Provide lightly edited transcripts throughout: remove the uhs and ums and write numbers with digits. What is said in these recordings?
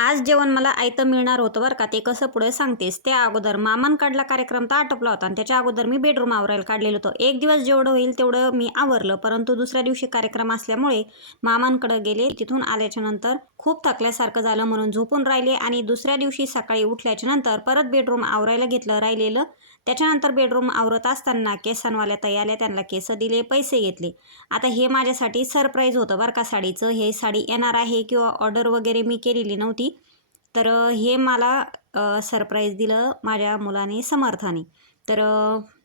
आज जेवण मला आयतं मिळणार होतं बरं का, ते कसं पुढे सांगतेस. त्या अगोदर मामांकडला कार्यक्रम तर आटोपला होता आणि त्याच्या अगोदर मी बेडरूम आवरायला काढलेलं होतं. एक दिवस जेवढं होईल तेवढं मी आवरलं, परंतु दुसऱ्या दिवशी कार्यक्रम असल्यामुळे मामांकडे गेले. तिथून आल्याच्या नंतर खूप थकल्यासारखं झालं म्हणून झोपून राहिले आणि दुसऱ्या दिवशी सकाळी उठल्याच्या नंतर परत बेडरूम आवरायला घेतलं राहिलेलं. त्याच्यानंतर बेडरूम आवरत असताना केसांवाल्या ताई आल्या, त्यांना केस दिले, पैसे घेतले. आता हे माझ्यासाठी सरप्राईज होतं बरं का साडीचं. हे साडी येणार आहे किंवा ऑर्डर वगैरे मी केलेली नव्हती. तर हे मला सरप्राईज दिलं माझ्या मुलाने समर्थाने. तर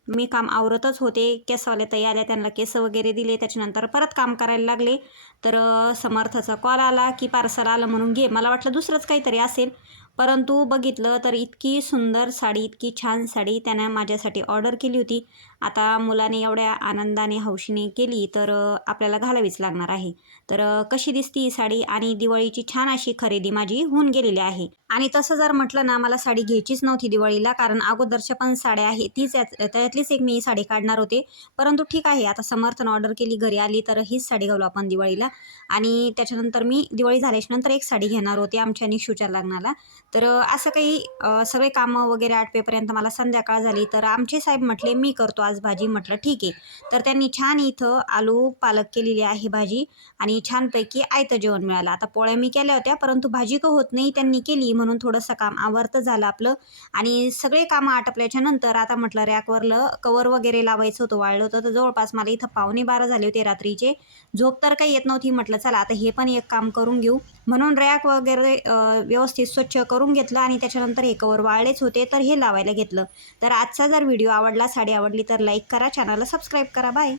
मी काम आवरतच होते. केसवाल्या ताई आल्या, त्यांना केस वगैरे दिले. त्याच्यानंतर परत काम करायला लागले. तर समर्थाचा कॉल आला की पार्सल आलं म्हणून घे. मला वाटलं दुसरंच काहीतरी असेल, परंतु बघितलं तर इतकी सुंदर साडी, इतकी छान साडी त्यानं माझ्यासाठी ऑर्डर केली होती. आता मुलाने एवढ्या आनंदाने हौशीने केली तर आपल्याला घालावीच लागणार आहे. तर कशी दिसती ही साडी आणि दिवाळीची छान अशी खरेदी माझी होऊन गेलेली आहे. आणि तसं जर म्हटलं ना, मला साडी घ्यायचीच नव्हती दिवाळीला, कारण अगोदरच्या पण साड्या आहेत त्यातलीच एक मी साडी काढणार होते. परंतु ठीक आहे, आता समर्थन ऑर्डर केली, घरी आली तर हीच साडी घालू आपण दिवाळीला. आणि त्याच्यानंतर मी दिवाळी झाल्याच्या नंतर एक साडी घेणार होते आमच्या निक्षूच्या लग्नाला. तर असं काही सगळे कामं वगैरे आटपेपर्यंत मला संध्याकाळ झाली. तर आमचे साहेब म्हटले, मी करतो आज भाजी. म्हटलं ठीक आहे. तर त्यांनी छान इथं आलू पालक केलेली आहे भाजी आणि छानपैकी आयतं जेवण मिळालं. आता पोळ्या मी केल्या होत्या, परंतु भाजी का होत नाही त्यांनी केली म्हणून थोडंसं काम आवर्त झालं आपलं. आणि सगळे कामं आटपल्याच्या नंतर आता म्हटलं रॅकवरलं कवर वगैरे लावायचं होतं, वाळलं होतं. तर जवळपास मला इथं 11:45 झाले होते रात्रीचे. झोप तर काही येत नव्हती. म्हटलं चला आता हे पण एक काम करून घेऊ, म्हणून रॅक वगैरे व्यवस्थित स्वच्छ करून घेतलं आणि त्याच्यानंतर हे कवर वाळलेच होते तर हे लावायला घेतलं. तर आजचा जर व्हिडिओ आवडला, साडी आवडली तर लाईक करा, चॅनलला सबस्क्राईब करा. बाय.